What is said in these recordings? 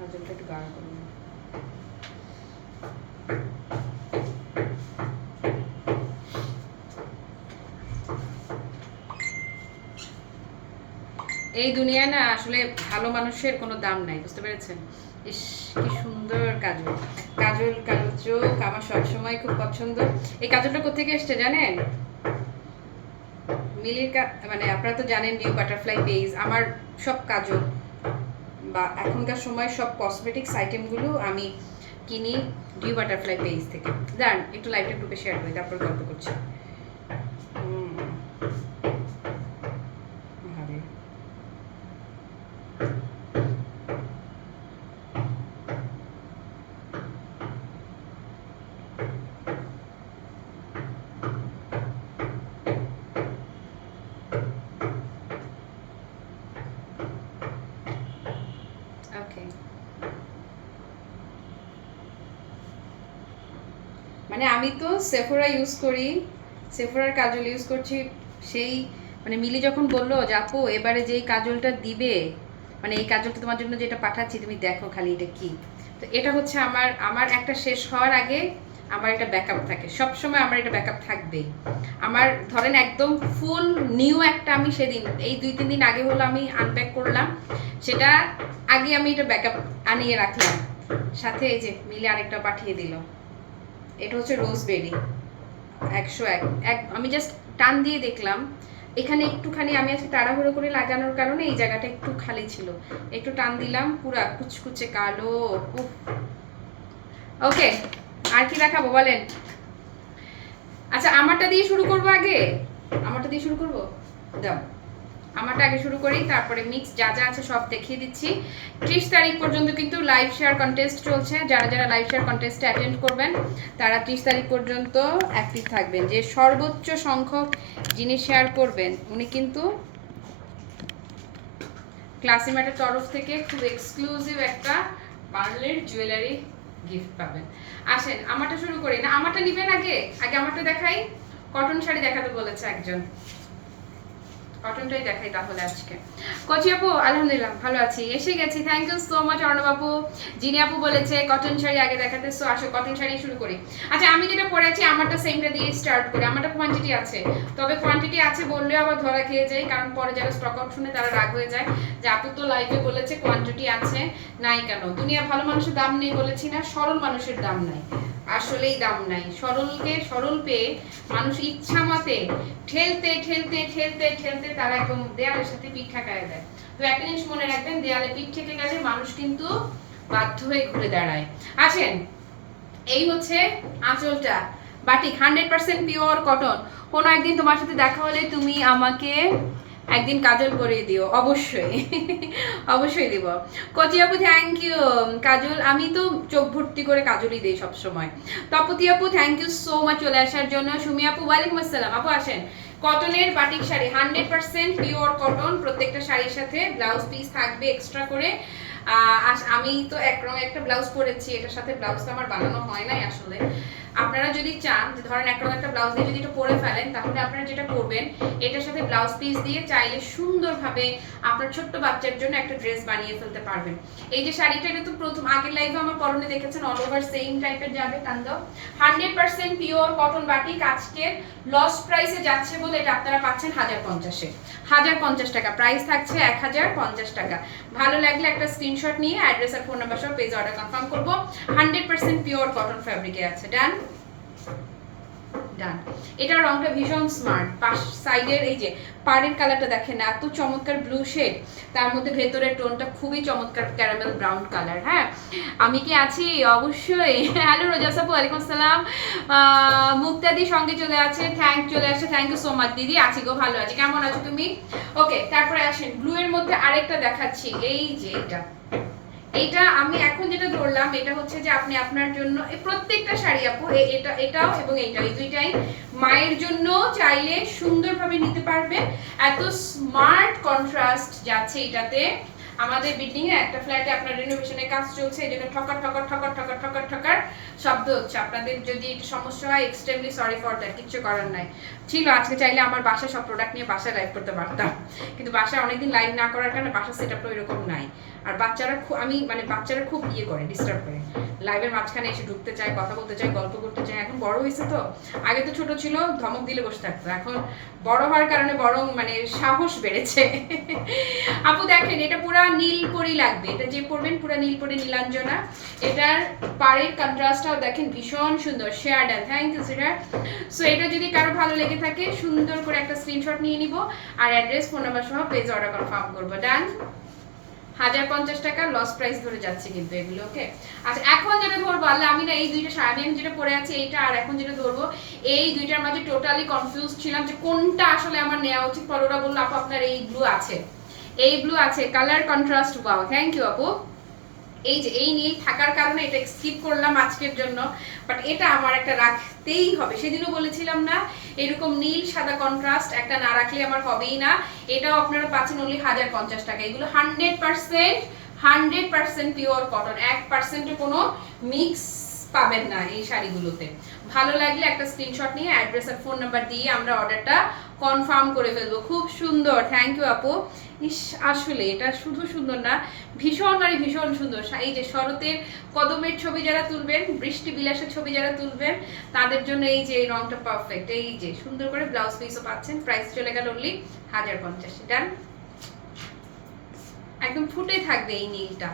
কাজলটা একটু গাঢ় করুন। এই দুনিয়ায় না আসলে ভালো মানুষের কোনো দাম নাই, বুঝতে পেরেছেন? ইস, কি সুন্দর কাজল। কাজল কাজল চোখ আমার সবসময় খুব পছন্দ। এই কাজলটা কোথেকে এসছে জানেন? মিলির মানে আপনারা তো জানেন নিউ বাটারফ্লাই বেজ। আমার সব কাজল বা এখনকার সময় সব কসমেটিক্স আইটেমগুলো আমি কিনি নিউ বাটারফ্লাই পেজ থেকে। দাঁড়ান একটু লাইভটা গ্রুপে শেয়ার করি, তারপর গল্প করছি। ওকে, মানে আমি তো সেফোরা ইউজ করি, সেফোরার কাজল ইউজ করছি। সেই মানে মিলি যখন বললো যে আপু এবারে যেই কাজলটা দিবে, মানে এই কাজলটা তোমার জন্য যেটা পাঠাচ্ছি তুমি দেখো খালি এটা কি। তো এটা হচ্ছে আমার আমার একটা শেষ হওয়ার আগে আমার এটা ব্যাকআপ থাকে, সবসময় আমার এটা ব্যাকআপ থাকবেই। আমার ধরেন একদম ফুল নিউ একটা আমি সেদিন এই 2-3 দিন আগে হলো আমি আনপ্যাক করলাম, সেটা আগে আমি এটা ব্যাকআপ আনিয়ে রাখলাম। সাথে এই যে মিলে আরেকটা পাঠিয়ে দিল, এটা হচ্ছে রোজবেরি 101। আমি জাস্ট টান দিয়ে দেখলাম এখানে একটুখানি, আমি আজকে তাড়াহুড়ো করে লাগানোর কারণে এই জায়গাটা একটু খালি ছিল, একটু টান দিলাম পুরা কুচকুচে কালো। ওকে, আর কি দেখাবো বলেন? আচ্ছা আমারটা দিয়ে শুরু করবো আগে, আমারটা দিয়ে শুরু করবো, দাও আমারটা আগে শুরু করি, তারপরে মিক্স যা যা আছে সব দেখিয়ে দিচ্ছি। 30 তারিখ পর্যন্ত কিন্তু লাইভ শেয়ার কন্টেস্ট চলছে, যারা যারা লাইভ শেয়ার কন্টেস্টে অ্যাটেন্ড করবেন তারা 30 তারিখ পর্যন্ত অ্যাক্টিভ থাকবেন। যে সর্বোচ্চ সংখ্যক জিনিস শেয়ার করবেন উনি কিন্তু ক্লাসিমেটের তরফ থেকে খুব এক্সক্লুসিভ একটা পার্লের জুয়েলারি গিফট পাবেন। আসেন আমারটা শুরু করি না, আমারটা নিবেন আগে? আগে আমারটা দেখাই। কটন শাড়ি দেখাতে বলেছে একজন, কটনটাই দেখাই তাহলে আজকে। কচি আপু আলহামদুলিল্লাহ ভালো আছি, এসে গেছি, thank you so much. Arnab আপু, জিনি আপু বলেছে কটন শাড়ি আগে দেখাতে, সো আসো কটন শাড়ি শুরু করি। আচ্ছা আমি যেটা পরেছি আমারটা সেমটা দিয়ে স্টার্ট করি। আমারটা কোয়ান্টিটি আছে, তবে কোয়ান্টিটি আছে বললেও আবার ধরা খেয়ে যায়, কারণ পরে যারা স্টক আউট শুনে তারা রাগ হয়ে যায় যে আপু তো লাইভে বলেছে কোয়ান্টিটি আছে, নাই কেন? দুনিয়া ভালো মানুষের দাম নেই বলেছি না, সরল মানুষের দাম নাই, আসলেই দাম নাই। সরলকে সরল পেয়ে মানুষ ইচ্ছা মতে ঠেলতে ঠেলতে ঠেলতে ঠেলতে তারা একদম দেয়ালের সাথে পিঠ ঠেকায় দেয়। তো একটা জিনিস মনে রাখবেন, দেয়ালে পিঠ ঠেকে গেলে মানুষ কিন্তু বাধ্য হয়ে ঘুরে দাঁড়ায়। আসেন, এই হচ্ছে আঁচলটা, বাটিক 100% পিওর কটন। কোনো একদিন তোমার সাথে দেখা হলে তুমি আমাকে একদিন কাজল করিয়ে দিও, অবশ্যই অবশ্যই দিব। কচি আপু থ্যাংক ইউ। কাজল আমি তো চোখ ভর্তি করে কাজলই দিই সবসময়। তপতি আপু থ্যাংক ইউ সো মাচ চলে আসার জন্য। সুমি আপু ওয়ালাইকুম আসসালাম। আপু আসেন, কটনের বাটিক শাড়ি 100% পিওর কটন, প্রত্যেকটা শাড়ির সাথে ব্লাউজ পিস থাকবে এক্সট্রা করে। আমি তো এক রঙের একটা ব্লাউজ পরেছি, এটার সাথে ব্লাউজটা আমার বানানো হয় নাই আসলে। আপনারা যদি চান যে ধরেন এক রঙের একটা ব্লাউজ দিয়ে যদি এটা পরে ফেলেন, তাহলে আপনারা যেটা করবেন এটার সাথে ব্লাউজ পিস দিয়ে চাইলে সুন্দরভাবে আপনার ছোট্ট বাচ্চার জন্য একটা ড্রেস বানিয়ে ফেলতে পারবেন। এই যে শাড়িটা, এটা তো প্রথম আগের লাইভে আমার পরনে দেখেছেন, অল ওভার সেম টাইপের যাবে কান্দো। 100% পিওর কটন বাটিক, আজকে লস প্রাইসে যাচ্ছে বলে এটা আপনারা পাচ্ছেন 1050-এ, 1050 টাকা প্রাইস থাকছে, 1050 টাকা। ভালো লাগলে একটা স্ক্রিনশট নিয়ে অ্যাড্রেস আর ফোন নাম্বার সহ পেজ অর্ডার কনফার্ম করব। 100% পিওর কটন ফ্যাব্রিকে আছে। ডান ডান। এটা রংটা ভীষণ স্মার্ট, পাশ সাইডের এই যে পাড়ের কালারটা দেখেন এত চমৎকার ব্লু শেড, তার মধ্যে ভেতরের টোনটা খুবই চমৎকার ক্যারামেল ব্রাউন কালার। হ্যাঁ আমি কি আছি? অবশ্যই। হ্যালো রোজাস আপু ওয়ালাইকুম আসসালাম। মুক্তাদি সঙ্গে চলে আছে, চলে আসে, থ্যাংক ইউ সো মাচ দিদি। আছি গো, ভালো আছি, কেমন আছো তুমি? ওকে, তারপরে আসেন ব্লু এর মধ্যে আরেকটা দেখাচ্ছি, এই যে এটা আমি এখন যেটা ধরলাম এটা হচ্ছে যে আপনি আপনার জন্য প্রত্যেকটা শাড়ি আপু, এটাও এবং এইটাও, এই দুইটাই মায়ের জন্য চাইলে সুন্দরভাবে নিতে পারবে। এত স্মার্ট কন্ট্রাস্ট যাচ্ছে এটাতে। আমাদের বিল্ডিং এ একটা ফ্ল্যাটে আপনার রিনোভেশনের কাজ চলছে, এজন্য ঠকার ঠকার ঠকার ঠকার ঠকার ঠকার শব্দ হচ্ছে। আপনাদের যদি একটু সমস্যা হয় এক্সট্রিমলি সরি ফর দ্যাট, কিচ্ছু করার নাই। ছিল আজকে চাইলে আমার বাসায় সব প্রোডাক্ট নিয়ে বাসায় লাইভ করতে পারতাম, কিন্তু বাসায় অনেকদিন লাইভ না করার কারণে বাসার সেটআপটা ওইরকম নাই। আর বাচ্চারা আমি মানে বাচ্চারা খুব ইয়ে করে, ডিস্টার্ব করে, লাইভের মাঝখানে এসে ঢুকতে চায়, কথা বলতে চায়, গল্প করতে চায়। এখন বড় হয়েছে তো, আগে তো ছোট ছিল, ধমক দিলে বসে থাকতো, এখন বড় হওয়ার কারণে বরং মানে সাহস বেড়েছে। আপু দেখেন এটা পুরা নীলপরি লাগবে, এটা যে পরবেন পুরা নীলপরি নীলাঞ্জনা। এটার পাড়ের কন্ট্রাস্টটাও দেখেন ভীষণ সুন্দর, share done, thank you sister. So এটা যদি কারো ভালো লেগে থাকে সুন্দর করে একটা স্ক্রিনশট নিয়ে নিব আর অ্যাড্রেস ফোন নাম্বার সহ পেজ অর্ডার কনফার্ম করবো। ডান, 1050 টাকা লস প্রাইস ধরে যাচ্ছে কিন্তু এগুলো। ওকে, আচ্ছা এখন যেটা ধরবো, আল্লাহ আমি না এই দুইটা শাড়ি আমি যেটা পরে আছি এইটা আর এখন যেটা ধরবো, এই দুইটার মাঝে টোটালি কনফিউজ ছিলাম যে কোনটা আসলে আমার নেওয়া উচিত। পরে ওরা বললো আপু আপনার এই ব্লু আছে, এই ব্লু আছে, colour contrast, wow thank you আপু। এই যে এই নীল থাকার কারণে এটা স্কিপ করলাম আজকের জন্য, বাট এটা আমার একটা রাখতেই হবে। সেদিনও বলেছিলাম না এরকম নীল সাদা কন্ট্রাস্ট একটা না রাখলে আমার হবেই না। এটাও আপনারা পাচ্ছেন অনলি 1050 টাকা। এগুলো 100% পিওর কটন, 1% কোনো মিক্স পাবেন না এই শাড়িগুলোতে। ভালো লাগলে একটা স্ক্রিনশট নিয়ে অ্যাড্রেস আর ফোন নাম্বার দিয়ে আমরা অর্ডারটা কনফার্ম করে ফেলবো। খুব সুন্দর, থ্যাংক ইউ আপু। ইস আসলে এটা শুধু সুন্দর না, ভীষণ মানে ভীষণ সুন্দর। এই যে শরতের কদমের ছবি যারা তুলবেন, বৃষ্টি বিলাসের ছবি যারা তুলবেন, তাদের জন্য এই যে এই রংটা পারফেক্ট। এই যে সুন্দর করে ব্লাউজ পিসও পাচ্ছেন, প্রাইস চলে গেল অনলি 1050। ডান, একদম ফুটে থাকবে এই নীলটা।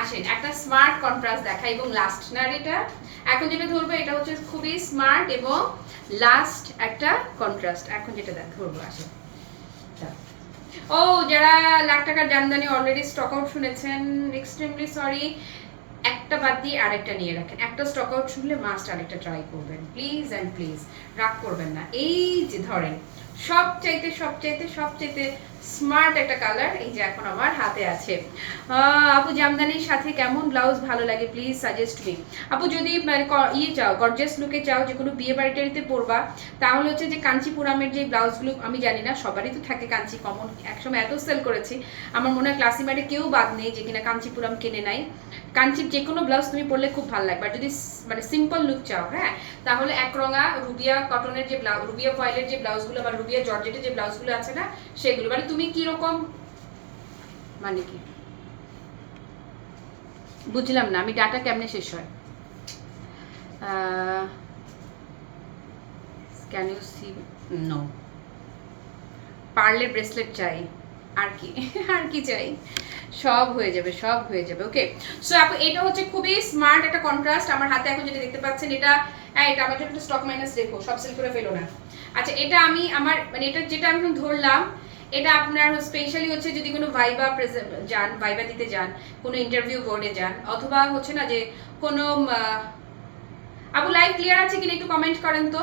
আসেন একটা স্মার্ট কন্ট্রাস্ট দেখাই এবং লাস্ট না এটা এখন যেটা ধরবো এটা হচ্ছে খুবই স্মার্ট এবং লাস্ট একটা কন্ট্রাস্ট। এখন যেটা ধরবো আসেন, ও যারা লাখ টাকার জামদানি অলরেডি স্টক আউট শুনেছেন এক্সট্রিমলি সরি, একটা বাদ দিয়ে আরেকটা নিয়ে রাখেন। একটা স্টক আউট শুনলে মাস্ট আরেকটা ট্রাই করবেন, প্লিজ অ্যান্ড প্লিজ রাগ করবেন না। এই যে ধরেন সবচাইতে সবচাইতে সবচাইতে স্মার্ট একটা কালার এই যে এখন আমার হাতে আছে। আপু জামদানির সাথে কেমন ব্লাউজ ভালো লাগে প্লিজ সাজেস্ট মি। আপু যদি ইয়ে চাও, গর্জিয়াস লুকে চাও, যে কোনো বিয়ে বাড়িটারিতে পরবা, তাহলে হচ্ছে যে কাঞ্চিপুরামের যে ব্লাউজগুলো, আমি জানি না সবারই তো থাকে কাঞ্চি কমন, একসময় এত সেল করেছি আমার মনে হয় ক্লাসিমেটে কেউ বাদ নেই যে কিনা কাঞ্চিপুরাম কিনে নাই। কাঞ্চির যে কোনো ব্লাউজ তুমি পরলে খুব ভালো লাগবে। আর যদি মানে সিম্পল লুক চাও, হ্যাঁ, তাহলে একরঙা রুবিয়া কটনের যে ব্লাউজ, রুবিয়া ফয়েলের যে ব্লাউজগুলো বা রুবিয়া জর্জেটের যে ব্লাউজগুলো আছে না সেগুলো, মানে তুমি কি রকম মানে কি বুঝলাম না আমি, ডাটা কেমনে শেষ হয়? ক্যান ইউ সি নো, পার্লের ব্রেসলেট চাই, আর কি আর কি চাই, সব হয়ে যাবে সব হয়ে যাবে। ওকে, সো আপু এটা হচ্ছে খুবই স্মার্ট একটা কন্ট্রাস্ট। আমার হাতে এখন যেটা দেখতে পাচ্ছেন এটা, হ্যাঁ এটা আমার জন্য একটা স্টক মাইনাস রেখো, সব সেল করে ফেলো না। আচ্ছা এটা আমি আমার মানে এটা যেটা আমি ধরলাম, এটা আপনার স্পেশালি হচ্ছে যদি কোনো ভাইবা যান, ভাইবা দিতে যান, কোনো ইন্টারভিউ বোর্ডে যান, অথবা হচ্ছে না যে কোনো আপু লাইভ ক্লিয়ার আছে কিনা একটু কমেন্ট করেন তো।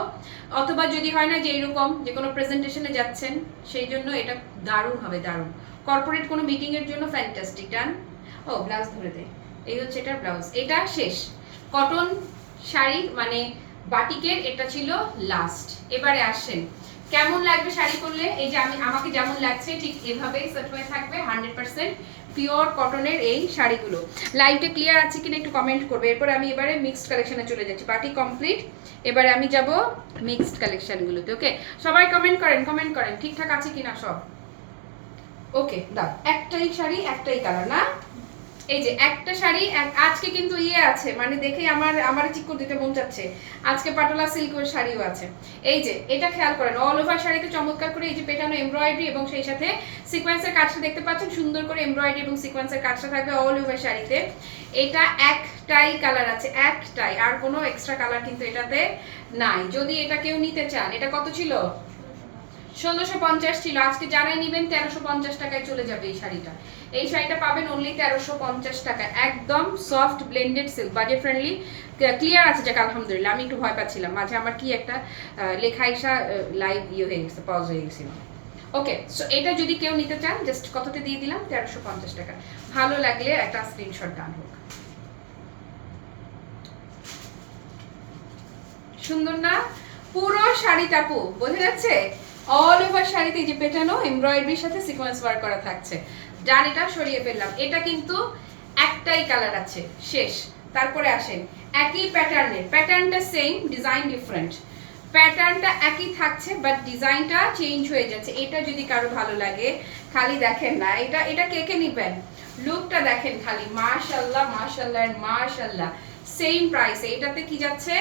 অথবা যদি হয় না যে এরকম যে কোনো প্রেজেন্টেশনে যাচ্ছেন, সেই জন্য এটা দারুণ হবে, দারুণ। কর্পোরেট কোনো মিটিং এর জন্য ফ্যান্টাস্টিক। ডান, ও ব্লাউজ ধরে দে, এই হচ্ছে এটা ব্লাউজ, এটা শেষ। কটন শাড়ি মানে বাটিকের এটা ছিল লাস্ট। এবারে আসেন কেমন লাগবে শাড়ি পরলে। এই যে আমি আমাকে যেমন লাগছে ঠিক এভাবেই সেট হয়ে থাকবে 100% পিওর কটনের এই শাড়িগুলো। লাইভটা ক্লিয়ার আছে কিনা একটু কমেন্ট করবে। এরপর আমি এবারে মিক্সড কালেকশনে চলে যাচ্ছি, বাটি কমপ্লিট, এবারে আমি যাব মিক্সড কালেকশনগুলোতে। ওকে, সবাই কমেন্ট করেন ঠিকঠাক আছে কিনা সব। ওকে দাও, একটাই শাড়ি একটাই কালার না, এই যে একটা শাড়ি আজকে কিন্তু ইয়ে আছে, মানে দেখে আমার চিক করে দিতে মন চাচ্ছে, আজকে পাটোলা সিল্কের শাড়িও আছে। এই যে এটা খেয়াল করেন, অল ওভার শাড়িতে চমৎকার করে এই যে পেটানো এমব্রয়ডারি এবং সেই সাথে সিকোয়েন্সের কাজটা দেখতে পাচ্ছেন, সুন্দর করে এমব্রয়ডারি এবং সিকোয়েন্সের কাজটা থাকবে অল ওভার শাড়িতে। এটা একটাই কালার আছে, একটাই, আর কোনো এক্সট্রা কালার কিন্তু এটাতে নাই। যদি এটা কেউ নিতে চান, এটা কত ছিল? 1650 ছিল, আজকে যারাই নেবেন 1350 টাকায় চলে যাবে এই শাড়িটা। এই শাড়িটা পাবেন অনলি 1350 টাকা, একদম soft blended silk, budget friendly. Clear আছে যাক আলহামদুলিল্লাহ, আমি একটু ভয় পাচ্ছিলাম মাঝে আমার কি একটা লেখা ইসা লাইভ ইয়ে হয়ে গেছে, পজ হয়ে গেছিল। ওকে, সো এটা যদি কেউ নিতে চান জাস্ট কততে দিয়ে দিলাম, 1350 টাকা। ভালো লাগলে একটা স্ক্রিনশট ডান হোক। সুন্দর না পুরো শাড়িটাপু, বোঝা যাচ্ছে? অল ওভার শাড়িতে যে পেটানো এমব্রয়ডারির সাথে সিকোয়েন্স ওয়ার্ক করা থাকছে। ডান, এটা সরিয়ে ফেললাম। এটা কিন্তু একটাই কালার আছে, শেষ। তারপরে আসেন একই প্যাটার্নের, প্যাটার্নটা সেম, ডিজাইন ডিফারেন্ট। প্যাটার্নটা একই থাকছে বাট ডিজাইনটা চেঞ্জ হয়ে যাচ্ছে। এটা যদি কারো ভালো লাগে খালি দেখেন না, এটা কে কে নিবেন? লুকটা দেখেন খালি, মাশাআল্লাহ মাশাআল্লাহ এন্ড মাশাআল্লাহ। সেম প্রাইস, এটাতে কি যাচ্ছে,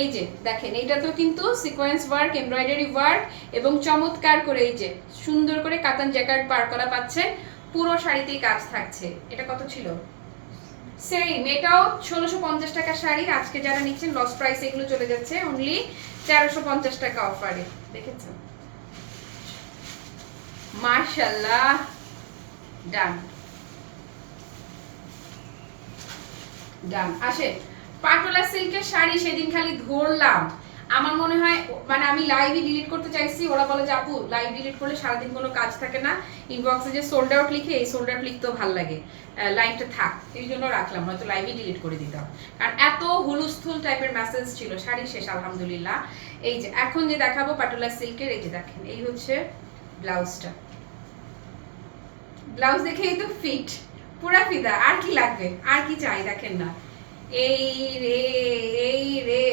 এই যে দেখেন এটাতেও কিন্তু সিকোয়েন্স ওয়ার্ক, এমব্রয়ডারি ওয়ার্ক এবং চমৎকার করে এই যে সুন্দর করে কাতান জ্যাকার্ড পার করা পাচ্ছেন। পুরো শাড়িতেই কাজ থাকছে। এটা কত ছিল? সেম, এটাও 1650 টাকা শাড়ি। আজকে যারা নিচ্ছেন লস প্রাইস এগুলো চলে যাচ্ছে অনলি 1350 টাকা অফারে। দেখেছেন? মাশাআল্লাহ, ডান ডান। আসে পাটোলা সিল্কের শাড়ি সেদিন খালি ধরলাম, আমার মনে হয় মানে আমি লাইভই ডিলিট করতে চাইছি, ওরা বলে যে আপু লাইভ ডিলিট করলে সারাদিন কোনো কাজ থাকে না, ইনবক্সে যে সোল্ড আউট লিখে, এই সোল্ড আউট লিখতেও ভালো লাগে, লাইভটা থাক, এই জন্য রাখলাম, হয়তো লাইভই ডিলিট করে দিতাম, কারণ এত হুলুস্থুল টাইপের মেসেজ ছিল। শাড়ি শেষ আলহামদুলিল্লাহ। এই যে এখন যে দেখাবো পাটোলা সিল্কের, এই যে দেখেন এই হচ্ছে ব্লাউজটা। ব্লাউজ দেখেই তো ফিট, পুরা ফিদা, আর কি লাগবে, আর কি চাই দেখেন না। এই রে এই রে,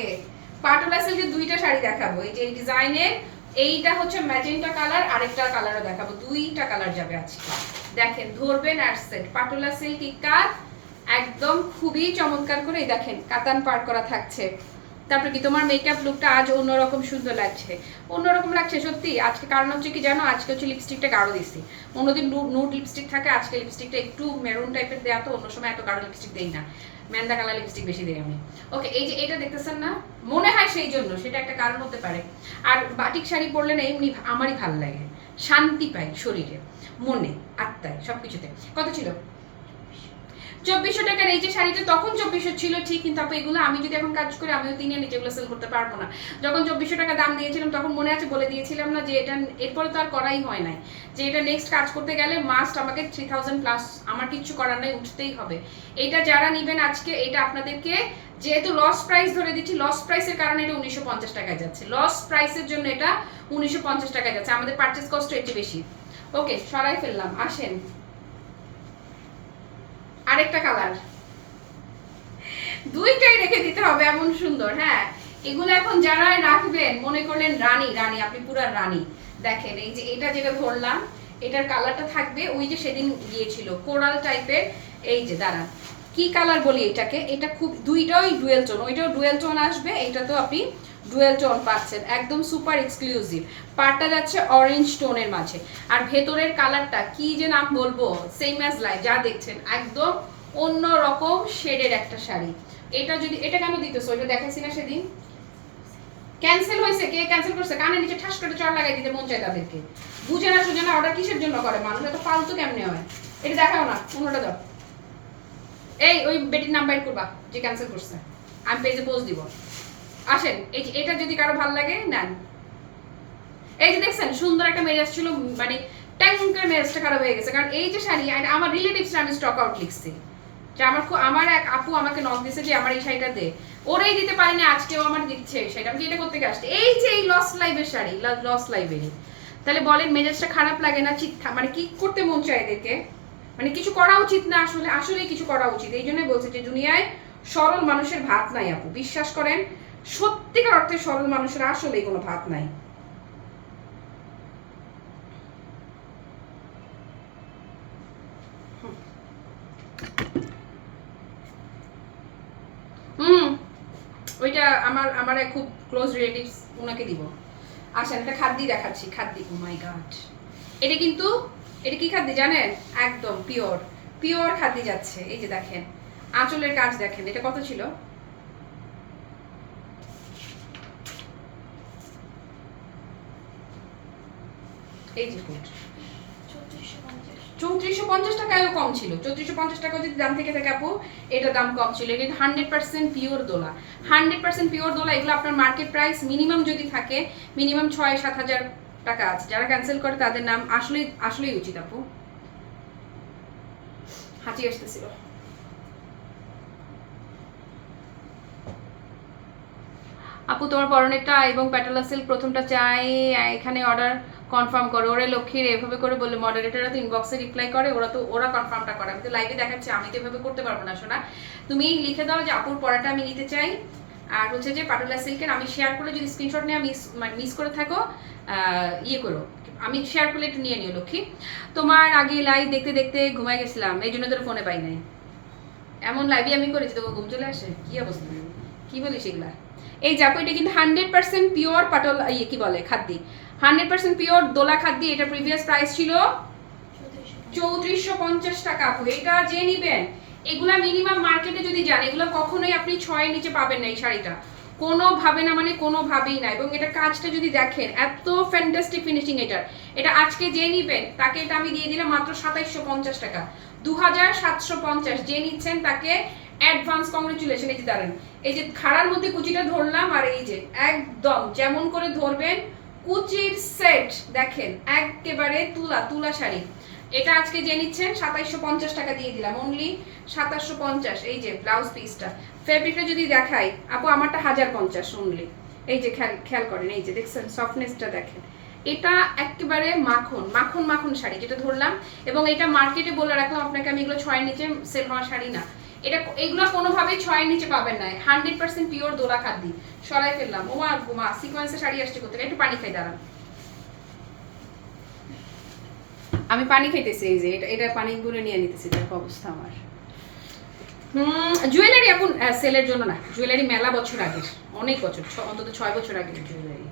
পাটোলা সিল্কের দুইটা শাড়ি দেখাবো, এই যে এই ডিজাইনের, এইটা হচ্ছে ম্যাজেন্টা কালার, আরেকটা কালারও দেখাবো, দুইটা কালার যাবে আজকে। দেখেন ধরবেন আর সেট, পাটোলা সিল্ক ইকাত একদম খুবই চমৎকার করে দেখেন কাতান পার করা থাকছে। তারপর কি তোমার মেকআপ লুকটা আজ অন্যরকম সুন্দর লাগছে, অন্যরকম লাগছে সত্যি আজকে। কারণ হচ্ছে কি জানো, আজকে হচ্ছে লিপস্টিকটা গাঢ় দিছি, অন্যদিন নুড লিপস্টিক থাকে, আজকে লিপস্টিকটা একটু মেরুন টাইপের দেয়া, তো অন্য সময় এত গাঢ় লিপস্টিক দেই না, ম্যান্ডা কালার লিপস্টিক বেশি দেই আমি। ওকে, এই যে এটা দেখতেছেন না, মনে হয় সেই জন্য, সেটা একটা কারণ হতে পারে। আর বাটিক শাড়ি পরলে না এমনি আমারই ভালো লাগে, শান্তি পাই শরীরে, মনে, আত্মায়, সবকিছুতে। কত ছিল? 2400 টাকার এই যে শাড়িটা, তখন 2400 ছিল ঠিক, কিন্তু আপু এগুলো আমি যদি এখন কাজ করি আমিও 3 নিচে এগুলো সেল করতে পারবো না। যখন 2400 টাকা দাম দিয়েছিলাম তখন মনে আছে বলে দিয়েছিলাম না যে এটা এরপরে তো আর করাই হয় নাই, যে এটা নেক্সট কাজ করতে গেলে মাস্ট আমাকে 3000 প্লাস, আমার কিচ্ছু করার নাই, উঠতেই হবে। এটা যারা নেবেন আজকে, এটা আপনাদেরকে যেহেতু লস প্রাইস ধরে দিচ্ছি, লস প্রাইসের কারণে এটা 1950 টাকায় যাচ্ছে, লস প্রাইসের জন্য এটা 1950 টাকায় যাচ্ছে, আমাদের পারচেজ কস্ট এর চেয়ে বেশি। ওকে, সরাই ফেললাম। আসেন আরেকটা কালার, দুইটাই রেখে দিতে হবে এমন সুন্দর। হ্যাঁ, এগুলো এখন যারা রাখবেন মনে করলেন রানী রানী, আপনি পুরা রানী। দেখেন এই যে এটা যেটা ধরলাম, এটার কালারটা থাকবে ওই যে সেদিন গিয়েছিল কোরাল টাইপের, এই যে দাঁড়ান কি কালার বলি এটাকে, এটা খুব দুইটাই ডুয়েল টোন, ওইটাও ডুয়েল টোন আসবে, এইটা তো আপনি ডুয়েল টোন পাচ্ছেন, একদম সুপার এক্সক্লুসিভ। পাড়টা যাচ্ছে অরেঞ্জ টোনের মাঝে, আর ভেতরের কালারটা কি যে নাম বলবো, সেম অ্যাজ লাইট যা দেখছেন, একদম অন্য রকম শেডের একটা শাড়ি। এটা যদি, এটা কেন দিতেছো, এটা দেখাইছি না সেদিন, ক্যান্সেল হয়েছে, কে ক্যান্সেল করছে, কানে নিচে ঠাস করে চড় লাগাই দিতে মন চায় তাদেরকে, বুঝে না সুঝে না অর্ডার কিসের জন্য করে মানুষ, এত ফালতু কেমনে হয়। এটা দেখাও না, অন্যটা দাও। এই ওই বেটির নাম বাইর করবা যে ক্যান্সেল করছে, আমি পেজে পোস্ট দিব। আসেন, এই যে এটা যদি কারো ভালো লাগে নেন। এই যে দেখছেন সুন্দর একটা মেজাজ ছিল, মানে ট্যাঙ্কের মেজাজটা খারাপ হয়ে গেছে, কারণ এই যে শাড়ি আমার রিলেটিভসরা আমি স্টক আউট লিখছি, যে আমার এক আপু আমাকে নক দিছে যে আমার এই শাড়িটা দে, ওরাই দিতে পারি না, আজকেও আমার দিচ্ছে সেটা, আমি এটা করতে আসছে। এই যে এই লস লাইভের শাড়ি, লস লাইভেরই, তাহলে বলেন মেজাজটা খারাপ লাগে না? মানে কি করতে মন চায় এদেরকে, মানে কিছু করা উচিত না, আসলে আসলে কিছু করা উচিত। এই জন্যই বলছে যে দুনিয়ায় সরল মানুষের ভাত নাই আপু, বিশ্বাস করেন, সত্যিকার অর্থে সরল মানুষের আসলেই কোনো ভাত নাই। ওইটা আমার এক খুব ক্লোজ রিলেটিভস, ওনাকে দিব। আসেন এটা খাদ্যি দেখাচ্ছি, খাদ্যি, ও মাই গড, এটা কিন্তু, এটা কি খাদ্যি জানেন, একদম পিওর পিওর খাদ্যি যাচ্ছে। এই যে দেখেন আঁচলের কাজ দেখেন, এটা কত ছিল? এই যে 3450 টাকায়ও কম ছিল, 3450 টাকা যদি দাম থেকে থাকে আপু, এটা দাম কম ছিল, কিন্তু 100% পিওর দোলা, 100% পিওর দোলা। এগুলো আপনার মার্কেট প্রাইস মিনিমাম যদি থাকে, মিনিমাম 6-7 হাজার টাকা আছে। যারা ক্যান্সেল করে তাদের নাম আসলেই উচিত আপু। হাঁচি আসতেছিল। আপু তোমার পরনেরটা এবং প্যাটালা সিল্ক প্রথমটা চাই, এখানে অর্ডার কনফার্ম করো। ওরা লক্ষ্মীর এভাবে করে বললে, মডারেটররা তো ইনবক্সে রিপ্লাই করে, ওরা কনফার্মটা করে, আমি তো লাইভে দেখাচ্ছি, আমি তো এভাবে করতে পারবো না শোনা। তুমি লিখে দাও যে আপুর পড়াটা আমি নিতে চাই, আর হচ্ছে যে পাটোলা সিল্কের আমি শেয়ার করে যদি স্ক্রিনশট নিয়ে মিস করে থাকো, ইয়ে করো, আমি শেয়ার করলে একটু নিয়ে নিও লক্ষ্মী। তোমার আগে লাইভ দেখতে দেখতে ঘুমাই গেছিলাম, এই জন্য তোর ফোনে পাই নাই। এমন লাইভই আমি করেছি তোকে ঘুম চলে আসে, কি অবস্থা, কি বলিস এগুলা। এই যাবো, এটা কিন্তু 100% পিওর পাটল, ইয়ে কি বলে, খাদ্যি, 100% পিওর দোলা খাদ্যি। এটা প্রিভিয়াস প্রাইস ছিল 3450 টাকা আপু। এটা যে নিবেন, এগুলা মিনিমাম মার্কেটে যদি যান, এগুলো কখনোই আপনি 6 এর নিচে পাবেন না এই শাড়িটা, কোনোভাবে না, মানে কোনোভাবেই না। এবং এটা কাজটা যদি দেখেন, এত ফ্যান্টাস্টিক ফিনিশিং এটার। এটা আজকে যে নিবেন তাকে এটা আমি দিয়ে দিলাম মাত্র 2750 টাকা, 2750। যে নিচ্ছেন তাকে অ্যাডভান্স কংগ্রেচুলেশন। এই যে দাঁড়ান, এই যে খাড়ার মধ্যে কুচিটা ধরলাম, আর এই যে একদম যেমন করে ধরবেন কুচির সেট দেখেন, একেবারে তুলা তুলা শাড়ি। এটা আজকে যে নিচ্ছেন 2750 টাকা দিয়ে দিলাম, অনলি 2750। এই যে ব্লাউজ পিসটা, ফেব্রিকটা যদি দেখাই আপু, আমারটা 1050 অনলি। এই যে খেয়াল করেন, এই যে দেখছেন সফটনেসটা দেখেন, এটা একেবারে মাখন মাখন মাখন শাড়ি যেটা ধরলাম। এবং এটা মার্কেটে বলে রাখলাম আপনাকে আমি, এগুলো 6 এর নিচে সেল হওয়া শাড়ি না। এটা এগুলো কোনোভাবেই 6 এর নিচে পাবেন না, 100% পিওর দোলা খাদ্যি। সরাই ফেললাম, ওমা গোমা সিকোয়েন্সের শাড়ি আসছে কোথায়, একটু পানি খাই দাঁড়ান, আমি পানি খাইতেছি। এই যে এটা পানি গুলো নিয়ে নিতেছি, দেখো অবস্থা আমার। জুয়েলারি এখন সেলের জন্য না, জুয়েলারি মেলা বছর আগের, অনেক বছর, অন্তত 6 বছর আগের জুয়েলারি।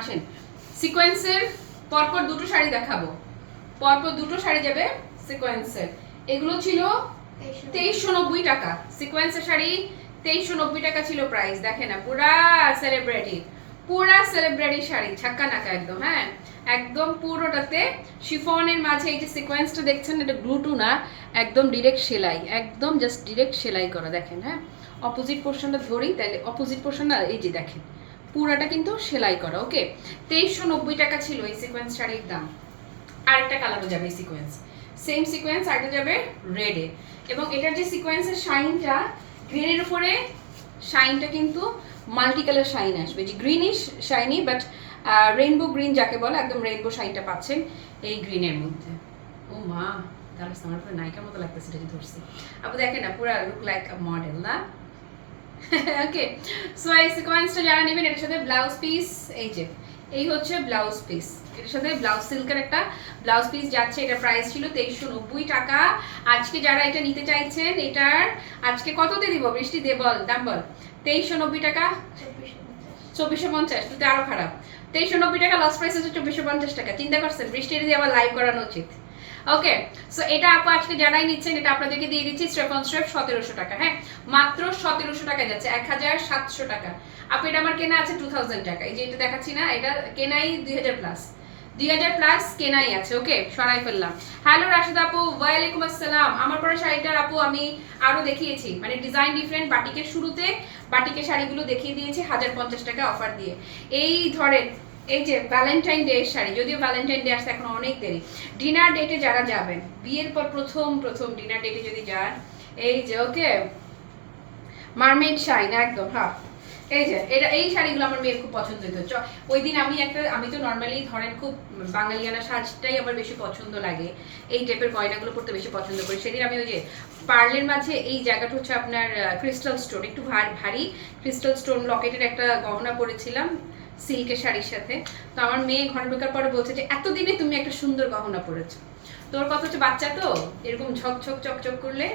আসেন, সিকোয়েন্সের পরপর দুটো শাড়ি দেখাবো, পরপর দুটো শাড়ি যাবে সিকোয়েন্সের। এগুলো ছিল 2390 টাকা, সিকোয়েন্সের শাড়ি 2390 টাকা ছিল প্রাইস। দেখেন না, পুরা সেলিব্রিটি, পুরা সেলিব্রিটি শাড়ি, ছাক্কা নাকা একদম। হ্যাঁ, একদম পুরোটাতে শিফনের মাঝে এই যে সিকোয়েন্সটা দেখছেন, এটা গ্লুটু না, একদম ডিরেক্ট সেলাই, একদম জাস্ট ডিরেক্ট সেলাই করা। দেখেন, হ্যাঁ, অপোজিট পোর্শনটা ধরি তাহলে, অপোজিট পোর্শন না, এই যে দেখেন পুরাটা কিন্তু সেলাই করা। ওকে, 2390 টাকা ছিল এই সিকোয়েন্স শাড়ির দাম। আরেকটা কালারও যাবে সিকোয়েন্স, সেম সিকোয়েন্স, আরেকটা যাবে রেডে। এবং এটার যে সিকোয়েন্সের শাইনটা, গ্রিনের উপরে শাইনটা কিন্তু মাল্টি কালার শাইন আসবে, যে greenish shiny, but rainbow green যাকে বলে, একদম রেইনবো শাইনটা পাচ্ছেন এই গ্রিনের মধ্যে। ও মা, তাহলে আমার পুরো নায়িকার মতো লাগতেছে এটা ধরছি আপু, দেখেন না, পুরো লুক লাইক আ মডেল না। ওকে, সো এই সিকোয়েন্সটা যারা নেবেন, এটার সাথে ব্লাউজ পিস, এই যে এই হচ্ছে ব্লাউজ পিস, এটার সাথে ব্লাউজ সিল্কের একটা ব্লাউজ পিস যাচ্ছে। এটা প্রাইস ছিল 2390 টাকা। আজকে যারা এটা নিতে চাইছেন, এটার আজকে কততে দিব বৃষ্টি, দে বল, দাম বল। 2390 টাকা, 2450, তুই আরো খারাপ। 2390 টাকা লস প্রাইস হচ্ছে 2450 টাকা। চিন্তা করছেন, বৃষ্টি এটা দিয়ে আবার লাইভ করানো উচিত। ওকে, সো এটা আপু আজকে যারাই নিচ্ছেন, এটা আপনাদেরকে দিয়ে দিচ্ছি স্ট্রেপ অন স্ট্রেপ 1700 টাকা। হ্যাঁ, মাত্র 1700 টাকা যাচ্ছে, 1700 টাকা। আপু এটা আমার কেনা আছে 2000 টাকা, এই যে এটা দেখাচ্ছি না, এটা কেনাই 2000 প্লাস, 2000 প্লাস কেনাই আছে। ওকে, সরাই ফেললাম। হ্যালো রাশিদ আপু, ওয়ালাইকুম আসসালাম। আমার পরে শাড়িটার আপু আমি আরো দেখিয়েছি, মানে ডিজাইন ডিফারেন্ট, বাটিকের শুরুতে বাটিকের শাড়িগুলো দেখিয়ে দিয়েছি 1050 টাকা অফার দিয়ে। এই ধরেন, এই যে ভ্যালেন্টাইন ডে এর শাড়ি, যদিও ভ্যালেন্টাইন ডে আসতে এখন অনেক দেরি, ডিনার ডেটে যারা যাবেন, বিয়ের পর প্রথম ডিনার ডেটে যদি যান, এই যে ওকে মারমেড শাইন একদম। হ্যাঁ, এই যে এটা, এই শাড়িগুলো আমার মেয়ের খুব পছন্দ হতো। ওই দিন আমি তো নর্মালি ধরেন খুব বাঙালিয়ানা সাজটাই আমার বেশি পছন্দ লাগে, এই টাইপের গয়নাগুলো পরতে বেশি পছন্দ করি। সেদিন আমি ওই যে পার্লের মাঝে এই জায়গাটা হচ্ছে আপনার ক্রিস্টাল স্টোন, একটু ভারী ক্রিস্টাল স্টোন লকেটের একটা গহনা পরেছিলাম সিল্কের শাড়ির সাথে। তো আমার মেয়ে ঘরে ঢোকার পরে বলছে যে এতদিনে তুমি একটা সুন্দর গহনা পরেছো। তোর কথা হচ্ছে বাচ্চা তো এরকম ঝকঝক চকচক করলে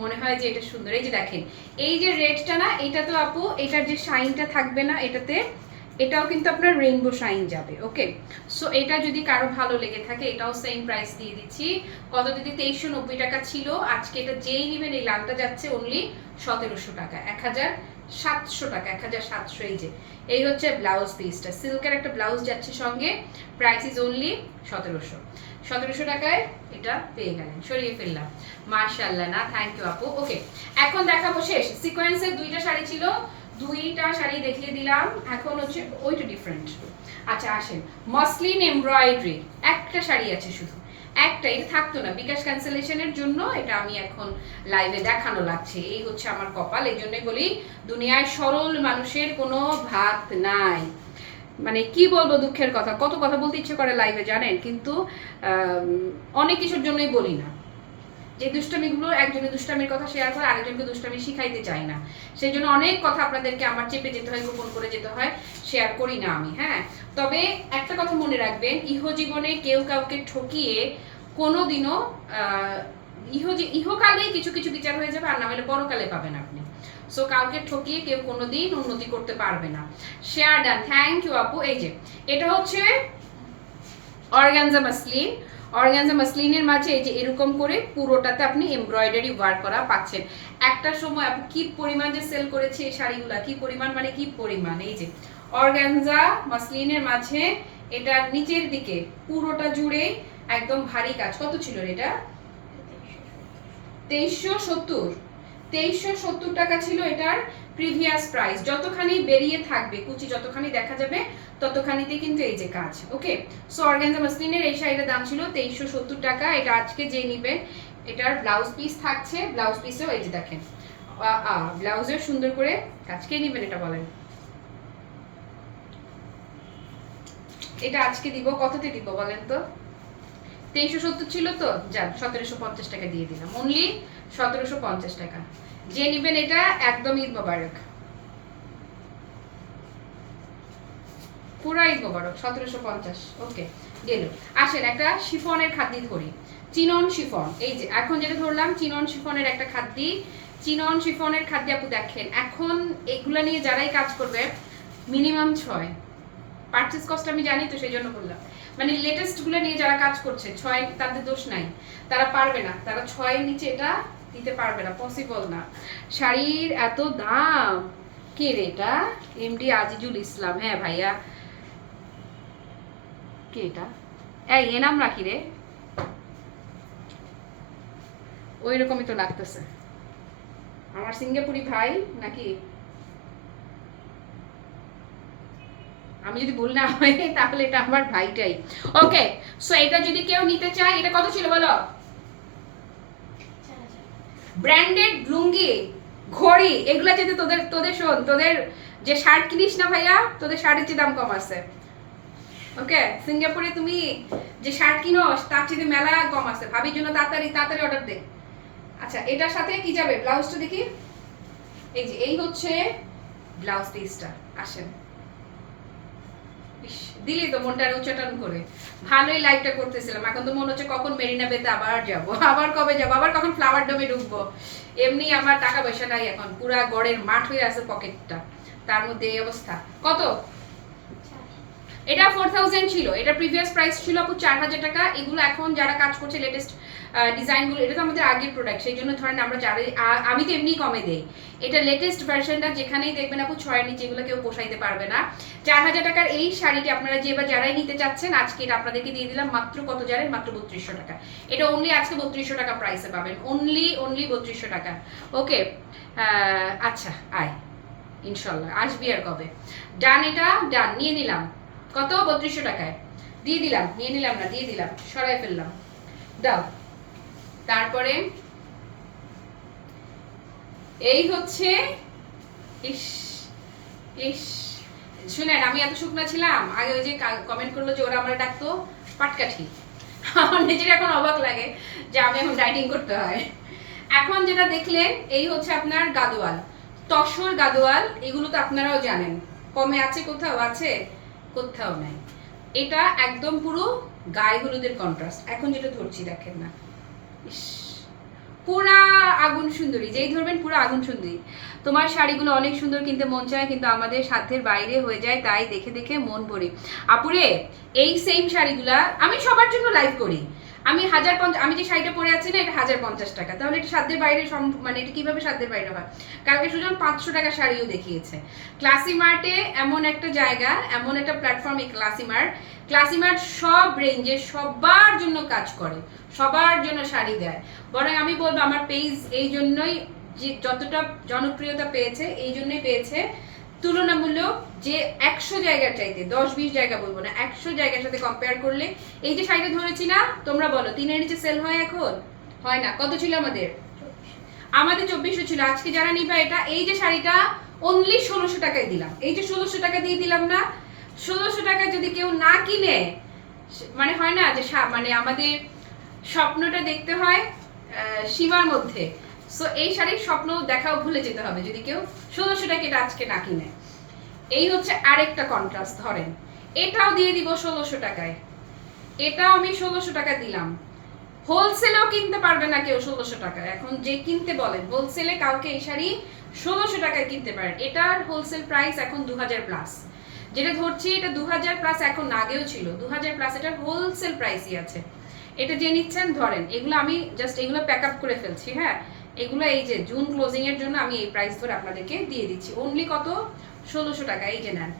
মনে হয় যে এটা সুন্দর। এই যে দেখেন, এই যে রেডটা না, এটা তো আপু এটার যে শাইনটা থাকবে না এটাতে, এটাও কিন্তু আপনার রেইনবো শাইন যাবে। ওকে, সো এটা যদি কারো ভালো লেগে থাকে, এটাও সেম প্রাইস দিয়ে দিচ্ছি। কত দিদি, 2390 টাকা ছিল, আজকে এটা যেই নেবেন এই লালটা যাচ্ছে অনলি 1700 টাকা, 1700 টাকা, 1700। এই যে এই হচ্ছে ব্লাউজ পিসটা, সিল্কের একটা ব্লাউজ যাচ্ছে সঙ্গে, প্রাইস ইজ অনলি 1700 টাকায় এটা পেয়ে গেলেন। সরিয়ে ফেললাম, মাশাআল্লাহ না, থ্যাংক ইউ আপু। ওকে, এখন দেখাবো শেষ সিকোয়েন্সের দুইটা শাড়ি ছিল, দুইটা শাড়ি দেখিয়ে দিলাম, এখন হচ্ছে ওইটা ডিফারেন্ট। আচ্ছা আসেন, মসলিন এমব্রয়ডারি একটা শাড়ি আছে, শুধু একটা, এটা থাকতো না, বিকাশ ক্যান্সেলেশনের জন্য এটা আমি এখন লাইভে দেখানো লাগছে। এই হচ্ছে আমার কপাল, এই জন্যই বলি দুনিয়ায় সরল মানুষের কোনো ভাত নাই। মানে কি বলবো, দুঃখের কথা, কত কথা বলতে ইচ্ছে করে লাইভে জানেন, কিন্তু অনেক কিছুর জন্যই বলি না। যে দুষ্টামিগুলো, একজনের দুষ্টামির কথা শেয়ার করে আরেকজনকে দুষ্টামি শিখাইতে চাই না, সেই জন্য অনেক কথা আপনাদেরকে আমার চেপে যেতে হয়, গোপন করে যেতে হয়, শেয়ার করি না আমি। হ্যাঁ, তবে একটা কথা মনে রাখবেন, ইহজীবনে কেউ কাউকে ঠকিয়ে কোনোদিনও ইহকালেই কিছু কিছু বিচার হয়ে যাবে, আর না হলে পরকালে পাবেন আপনি। সো কাউকে ঠকিয়ে কেউ কোনোদিন উন্নতি করতে পারবে না। শেয়ার ডান, থ্যাংক ইউ আপু। এই যে এটা হচ্ছে অর্গানজা মাসলিন। অর্গানজা মাসলিনের মাঝে এই যে এরকম করে পুরোটাতে আপনি এমব্রয়ডারি ওয়ার্ক করা পাচ্ছেন। একটা সময় আপনি কি পরিমাণ যে সেল করেছে এই শাড়িগুলা, কি পরিমাণ মানে কি পরিমাণ। এই যে অর্গানজা মাসলিনের মাঝে এটা নিচের দিকে পুরোটা জুড়ে একদম ভারী কাজ। কত ছিল এটা? 2370। 2370 টাকা ছিল এটার প্রিভিয়াস প্রাইস। যতখানি বেরিয়ে থাকবে কুচি, যতখানি দেখা যাবে ততখানিতে কিন্তু এই যে কাজ। ওকে, সো অর্গানজা মাসলিনের এই শাড়িটার দাম ছিল 2370 টাকা। এটা আজকে যে নিবে, এটার ব্লাউজ পিস থাকছে, ব্লাউজ পিসেও এই যে দেখেন ব্লাউজেও সুন্দর করে কাজ। কে নিবেন এটা বলেন? এটা আজকে দিব, কততে দিব বলেন তো? 2370 ছিল তো, যান 1750 টাকা দিয়ে দিলাম, অনলি 1750 টাকা। যে নিবেন এটা একদম ঈদ মোবারক, পুরা ঈদ মোবারক, 1750। ওকে, গেল। আসেন একটা শিফনের খাদ্যি ধরি, চিনন শিফন। এই যে এখন যেটা ধরলাম চিনন শিফনের একটা খাদ্যি। চিনন শিফনের খাদ্যি আপু দেখেন, এখন এগুলা নিয়ে যারাই কাজ করবে মিনিমাম 6 পারচেজ কস্ট, আমি জানি তো সেই জন্য বললাম, মানে লেটেস্ট গুলো নিয়ে যারা কাজ করছে 6, তাদের দোষ নাই, তারা পারবে না, তারা 6 এর নিচে এটা দিতে পারবে না, পসিবল না। শাড়ির এত দাম। কে রে এটা? এমডি আজিজুল ইসলাম। হ্যাঁ ভাইয়া, কে এটা? এই এ নাম রাখি রে, ওই রকমই তো লাগতেছে। আমার সিঙ্গাপুরি ভাই নাকি? আমি যদি ভুল না হয় তাহলে এটা আমার ভাইটাই। ওকে, সো এটা যদি কেউ নিতে চায়, এটা কত ছিল বলো? ব্র্যান্ডেড লুঙ্গি, ঘড়ি, এগুলা যেতে তোদের তোদের শোন, তোদের যে শার্ট কিনিস না ভাইয়া, তোদের শার্টের চেয়ে দাম কম আছে। ওকে, সিঙ্গাপুরে তুমি যে শার্ট কিনো তার চেয়ে মেলা কম আছে। ভাবির জন্য তাড়াতাড়ি তাড়াতাড়ি অর্ডার দে। আচ্ছা, এটার সাথে কি যাবে? ব্লাউজটা দেখি। এই যে এই হচ্ছে ব্লাউজ পিসটা। আসেন, দিলি তো মনটা উচ্চাটন করে। ভালোই লাইভটা করতেছিলাম, এখন তো মনে হচ্ছে কখন মেরিনা বেতে আবার যাব, আবার কবে যাব, আবার কখন ফ্লাওয়ার ডোমে ঢুকবো। এমনি আমার টাকা পয়সা নাই এখন, পুরা গড়ের মাঠ হয়ে আছে পকেটটা, তার মধ্যে এই অবস্থা। কত? এটা 4000 ছিল, এটা প্রিভিয়াস প্রাইস ছিল আপু 4000 টাকা। এগুলো এখন যারা কাজ করছে লেটেস্ট ডিজাইনগুলো, এটা তো আমাদের আগের প্রোডাক্ট, সেই জন্য ধরেন আমরা যারা, আমি তো এমনি কমে দেই। এটা লেটেস্ট ভার্সনটা, যেখানেই দেখবেন আপু 6 এর নিচে এগুলো কেউ পোষাইতে পারবে না। 4000 টাকার এই শাড়িটি আপনারা যে বা যারাই নিতে চাচ্ছেন, আজকে এটা আপনাদেরকে দিয়ে দিলাম মাত্র কত জানেন? মাত্র 3200 টাকা। এটা অনলি আজকে 3200 টাকা প্রাইসে পাবেন, অনলি 3200 টাকা। ওকে, আচ্ছা আয়, ইনশাল্লাহ আসবি আর কবে। ডান, এটা ডান, নিয়ে নিলাম। কত? 3200 টাকায় দিয়ে দিলাম, নিয়ে নিলাম না, দিয়ে দিলাম, সরাই ফেললাম, দাও। তারপরে এই হচ্ছে, ইস ইস, শুনেন আমি এত শুকনা ছিলাম আগে, ওই যে কমেন্ট করলো যে ওরা আমরা ডাকতো পাটকাঠি, আমার নিজের এখন অবাক লাগে যে আমি এখন ডাইটিং করতে হয়। এখন যেটা দেখলেন এই হচ্ছে আপনার গাদোয়াল, তসর গাদোয়াল, এগুলো তো আপনারাও জানেন, কমে আছে কোথাও? আছে? কোথাও নাই। এটা একদম পুরো গায়ে হলুদের কন্ট্রাস্ট। এখন যেটা ধরছি দেখেন না, পুরা আগুন সুন্দরী, যেই ধরবেন পুরো আগুন সুন্দরী। তোমার শাড়িগুলো অনেক সুন্দর, কিনতে মন চায় কিন্তু আমাদের সাধ্যের বাইরে হয়ে যায়, তাই দেখে দেখে মন ভরে। আপুরে, এই সেম শাড়িগুলা আমি সবার জন্য লাইভ করি। আমি 1050, আমি যে শাড়িটা পরে আছি না, এটা 1050 টাকা, তাহলে এটা সাধ্যের বাইরে, মানে এটা কিভাবে সাধ্যের বাইরে হয়? কালকে সুজন 500 টাকা শাড়িও দেখিয়েছে। ক্লাসি মার্টে এমন একটা জায়গা, এমন একটা প্ল্যাটফর্ম, এই ক্লাসি মার্ট। ক্লাসি মার্ট সব রেঞ্জে সবার জন্য কাজ করে, সবার জন্য শাড়ি দেয়। বরং আমি বলবো আমার পেজ এই জন্যই যে যতটা জনপ্রিয়তা পেয়েছে, এই জন্যই পেয়েছে তুলনামূলক, যে 100 জায়গার চাইতে, 10-20 জায়গা বলবো না, 100 জায়গার সাথে কম্পেয়ার করলে। এই যে শাড়িটা ধরেছি না, তোমরা বলো 3-এর নিচে সেল হয় এখন? হয় না। কত ছিল আমাদের? 2400 ছিল। আজকে যারা নিবা এটা, এই যে শাড়িটা অনলি 1600 টাকায় দিলাম। এই যে 1600 টাকা দিয়ে দিলাম না, 1600 টাকা যদি কেউ না কিনে, মানে হয় না যে মানে আমাদের স্বপ্নটা দেখতে হয় সীমার মধ্যে। সো এই শাড়ির স্বপ্ন দেখাও ভুলে যেতে হবে যদি কেউ 1600 টাকা এটা আজকে না কিনে। এই হচ্ছে আরেকটা কন্ট্রাস্ট, ধরেন এটাও দিয়ে দিব 1600 টাকায়, এটাও আমি 1600 টাকা দিলাম। হোলসেলেও কিনতে পারবে না কেউ 1600 টাকায়। এখন যে কিনতে বলেন হোলসেলে কাউকে এই শাড়ি 1600 টাকায় কিনতে পারেন। এটার হোলসেল প্রাইস এখন 2000 প্লাস, যেটা ধরছি এটা 2000 প্লাস, এখন আগেও ছিল 2000 প্লাস, এটার হোলসেল প্রাইসই আছে। এটা যে নিচ্ছেন ধরেন, এগুলো আমি জাস্ট এগুলো প্যাক আপ করে ফেলছি, হ্যাঁ এগুলো এই যে জুন ক্লোজিং এর জন্য আমি এই প্রাইস ধরে আপনাদেরকে দিয়ে দিচ্ছি। অনলি কত? 1600 টাকা। এই যে নেন,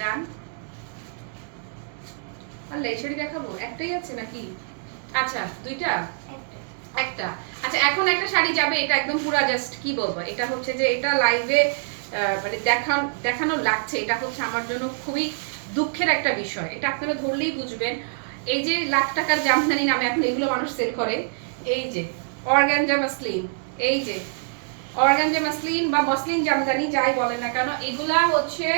ডান। আর এই শাড়ি দেখাবো, একটাই আছে নাকি? আচ্ছা দুইটা, একটা। আচ্ছা এখন একটা শাড়ি যাবে, এটা একদম পুরা জাস্ট কি বলবো, এটা হচ্ছে যে এটা লাইভে মানে দেখানো লাগছে, এটা হচ্ছে আমার জন্য খুবই দুঃখের একটা বিষয়। এটা আপনারা ধরলেই বুঝবেন। এই যে লাখ টাকার জামদানি নামে এখন এগুলো মানুষ সেল করে, এই যে অর্গানজা মাসলিন, এই যে অর্গানজা মাসলিন বা মসলিন জামদানি যাই বলেন না কেন, এগুলা হচ্ছে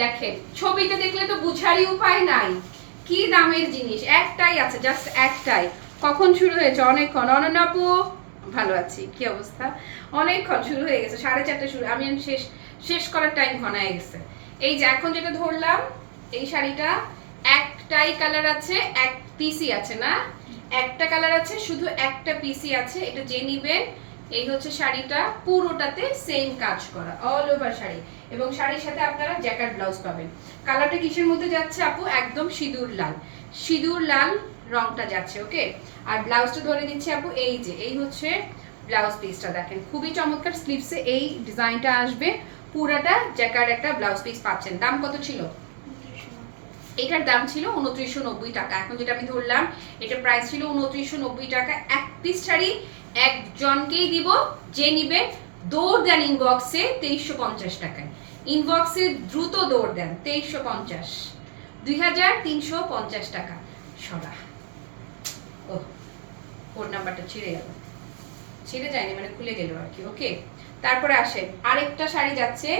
দেখেন ছবিতে দেখলে তো বুঝারই উপায় নাই কি দামের জিনিস। একটাই আছে, জাস্ট একটাই। কখন শুরু হয়েছে? অনেকক্ষণ। অনন্যা আপু ভালো আছি, কি অবস্থা? অনেকক্ষণ শুরু হয়ে গেছে, 4:30 শুরু, আমি শেষ করার টাইম ঘনায় গেছে। এই যে এখন যেটা ধরলাম, এই শাড়িটা একটাই কালার আছে, এক পিসি আছে না, একটা কালার আছে, শুধু একটা পিসি আছে। এটা যে নিবেন, এই হচ্ছে শাড়িটা, পুরোটাতে সেম কাজ করা, অল ওভার শাড়ি, এবং শাড়ির সাথে আপনারা জ্যাকেট ব্লাউজ পাবেন। কালারটা কিসের মধ্যে যাচ্ছে আপু? একদম সিঁদুর লাল, সিঁদুর লাল রংটা যাচ্ছে, ওকে। আর ব্লাউজটা ধরে দিচ্ছি আপু, এই যে এই হচ্ছে ব্লাউজ পিসটা, দেখেন খুবই চমৎকার। স্লিভসে এই ডিজাইনটা আসবে, পুরাটা জ্যাকেট একটা ব্লাউজ পিস পাচ্ছেন। দাম কত ছিল? এটার দাম ছিল 2990 টাকা। এখন যেটা আমি ধরলাম, এটা প্রাইস ছিল 2990 টাকা। এক পিস শাড়ি একজনকেই দিব, যে নিবে দৌড় দেন ইনবক্সে 2350 টাকায়। ইনবক্সে দ্রুত দৌড় দেন, 2350, 2350 টাকা। সরা ও কোড নাম্বারটা ছিঁড়ে গেল, ছিঁড়ে যায়নি মানে খুলে গেল আর কি, ওকে। তারপরে আসে আরেকটা শাড়ি যাচ্ছে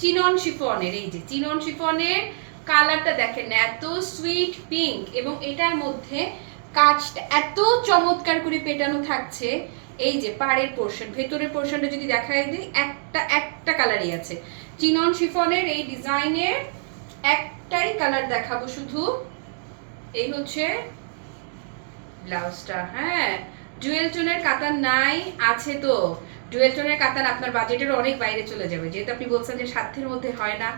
চিনন শিফনের। এই যে চিনন শিফনের কালারটা দেখেন, এত সুইট পিঙ্ক, এবং এটার মধ্যে কাজটা এত চমৎকার করে পেটানো থাকছে। এই যে পাড়ের পোর্শন, ভেতরের পোর্শনটা যদি দেখাই দিই, একটা কালারই আছে। চিনন শিফনের এই ডিজাইনের একটাই কালার দেখাবো শুধু, এই হচ্ছে ব্লাউজটা। হ্যাঁ ডুয়েল টোনের কাতান নাই, আছে তো ডুয়েল টোনের কাতান আপনার বাজেটের অনেক বাইরে চলে যাবে, যেহেতু আপনি বলছেন যে 700-এর মধ্যে হয় না।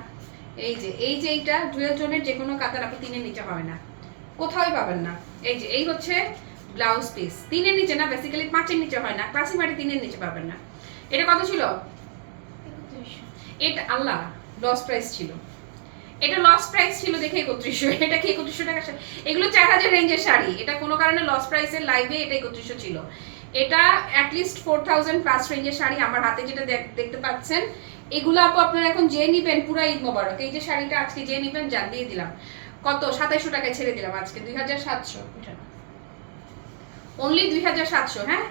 এই যে এইটা ডুয়েল টোনের যে কোনো কাতান আপনি 3-এর নিচে হয় না, কোথাওই পাবেন না। এই যে এই হচ্ছে ব্লাউজ পিস, 3-এর নিচে না, বেসিক্যালি 5-এর নিচে হয় না, ক্লাসিক মাটি 3-এর নিচে পাবেন না। এটা কত ছিল? এটা আল্লাহ লস প্রাইস ছিল, এটা লস প্রাইস ছিল দেখে 3100। এটা কি 3100 টাকা? এগুলো 4000 রেঞ্জের শাড়ি, এটা কোনো কারণে লস প্রাইসের, লাইভে এটা 3100 ছিল। এটা অ্যাটলিস্ট 4000 প্লাস রেঞ্জের শাড়ি। আমার হাতে যেটা দেখতে পাচ্ছেন, এগুলো আপু আপনারা এখন যে নিবেন পুরা ঈদ মোবারক। এই যে শাড়িটা আজকে যে নিবেন জান দিয়ে দিলাম কত, 2700 টাকায় ছেড়ে দিলাম আজকে, 2700, অনলি 2700। হ্যাঁ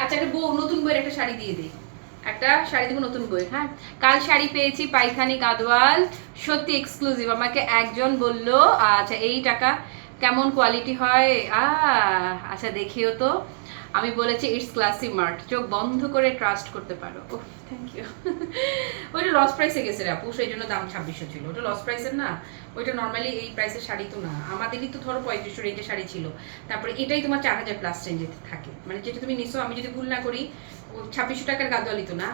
আচ্ছা, একটা বউ নতুন বইয়ের একটা শাড়ি দিয়ে দিই, একটা শাড়ি দেবো নতুন বই। হ্যাঁ কাল শাড়ি পেয়েছি পাইখানি গাদওয়াল, সত্যি এক্সক্লুসিভ। আমাকে একজন বলল, আচ্ছা এই টাকা কেমন কোয়ালিটি হয়, আচ্ছা দেখিও তো। আমি বলেছি ইটস ক্লাসি মার্ট, চোখ বন্ধ করে ট্রাস্ট করতে পারো। Oh thank you. ওইটা লস প্রাইসে গেছে রে আপু, সেই জন্য দাম 2600 ছিল। ওটা লস প্রাইসের না, ওইটা নর্মালি এই প্রাইসের শাড়ি তো না। আমাদেরই তো ধরো 3500 রেঞ্জের শাড়ি ছিল, তারপরে এটাই তোমার 4000 প্লাস রেঞ্জে থাকে। মানে যেটা তুমি নিছো, আমি যদি ভুল না করি 2600 টাকার গাদওয়ালি তো না,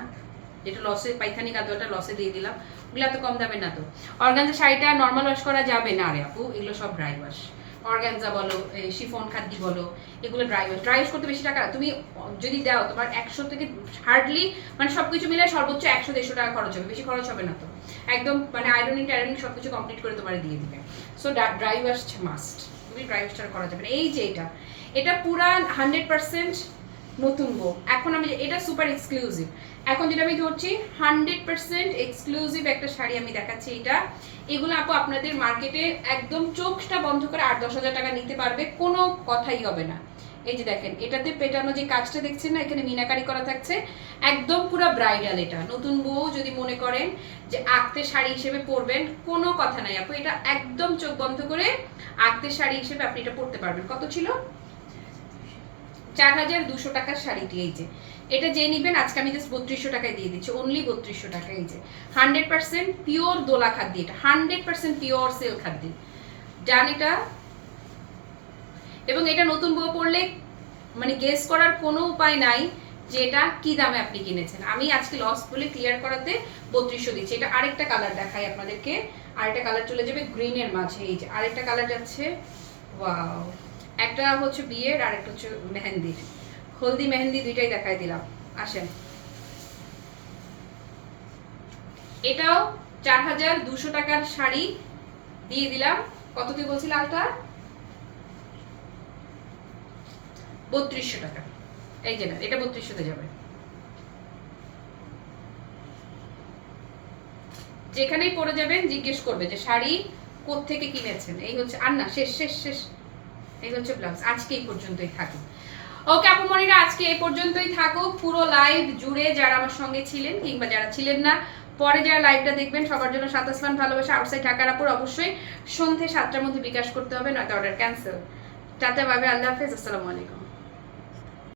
যেটা লসে, পাইখানি গাদওয়ালটা লসে দিয়ে দিলাম। ওগুলো এত কম দামে না তো। অর্গানজা শাড়িটা নর্মাল ওয়াশ করা যাবে না রে আপু, এগুলো সব ড্রাই ওয়াশ। অর্গানজা বলো, শিফন খাদ্দি বলো, এগুলো ড্রাই ওয়াশ করতে বেশি টাকা। তুমি যদি দাও তোমার 100 থেকে হার্ডলি, মানে সবকিছু মিলে সর্বোচ্চ 100-150 টাকা খরচ হবে, বেশি খরচ হবে না তো। একদম মানে আয়রনিং টায়রনিং সবকিছু কমপ্লিট করে তোমার দিয়ে দিবে। সো ড্রাই ওয়াশ মাস্ট, তুমি ড্রাই ওয়াশটা করা যাবে না। এই যে এটা পুরা 100% নতুন বউ। এখন আমি এটা সুপার এক্সক্লুসিভ, এখন যেটা আমি ধরছি 100% এক্সক্লুসিভ একটা শাড়ি আমি দেখাচ্ছি। এটা এগুলো আপু আপনাদের মার্কেটে একদম চোখটা বন্ধ করে 8-10 হাজার টাকা নিতে পারবে, কোনো কথাই হবে না। এই যে দেখেন এটাতে পেটানো যে কাজটা দেখছেন না, এখানে মিনাকারি করা থাকছে, একদম পুরো ব্রাইডাল। এটা নতুন বউ যদি মনে করেন যে আঁকতে শাড়ি হিসেবে পরবেন, কোনো কথা নাই আপু, এটা একদম চোখ বন্ধ করে আঁকতে শাড়ি হিসেবে আপনি এটা পরতে পারবেন। কত ছিল? 4200 টাকার শাড়িটি। এই যে এটা যে নিবেন আজকে আমি জাস্ট 3200 টাকায় দিয়ে দিচ্ছি, অনলি 3200 টাকা। এই যে 100% পিওর দোলা খাদ্য, এটা 100% পিওর সিল্ক খাদ্য। জান এটা, এবং এটা নতুন বউ পড়লে মানে গেস করার কোনো উপায় নাই যে এটা কি দামে আপনি কিনেছেন। আমি আজকে লস বলে ক্লিয়ার করাতে 3200 দিচ্ছি। এটা আরেকটা কালার দেখাই আপনাদেরকে, আরেকটা কালার চলে যাবে গ্রিনের মাঝে। এই যে আরেকটা কালার যাচ্ছে, ওয়াও, একটা হচ্ছে বিয়ের আর একটা হচ্ছে মেহেন্দির, হলদি মেহেন্দি দুইটাই দেখাই দিলাম। আসেন, এটাও 4200 টাকার শাড়ি দিয়ে দিলাম। কত তুই বলছিল আলটা? 3200 টাকা। এই যে না, এটা 3200 তে যাবে। যেখানেই পরে যাবেন জিজ্ঞেস করবে যে শাড়ি কোত্থেকে কিনেছেন। এই হচ্ছে, আর না, শেষ শেষ শেষ, এই হচ্ছে ব্লাউজ। আজকে এই পর্যন্তই থাকুক। ওকে আপু মনিরা, আজকে এই পর্যন্তই থাকুক। পুরো লাইভ জুড়ে যারা আমার সঙ্গে ছিলেন কিংবা যারা ছিলেন না, পরে যারা লাইভটা দেখবেন, সবার জন্য সাতাসমান ভালোবাসা। আউটসাইড ঢাকার আপুর অবশ্যই সন্ধ্যে 7টার মধ্যে বিকাশ করতে হবে, নয়তো order cancel. Tata, bye bye, আল্লাহ হাফেজ, আসসালামু আলাইকুম।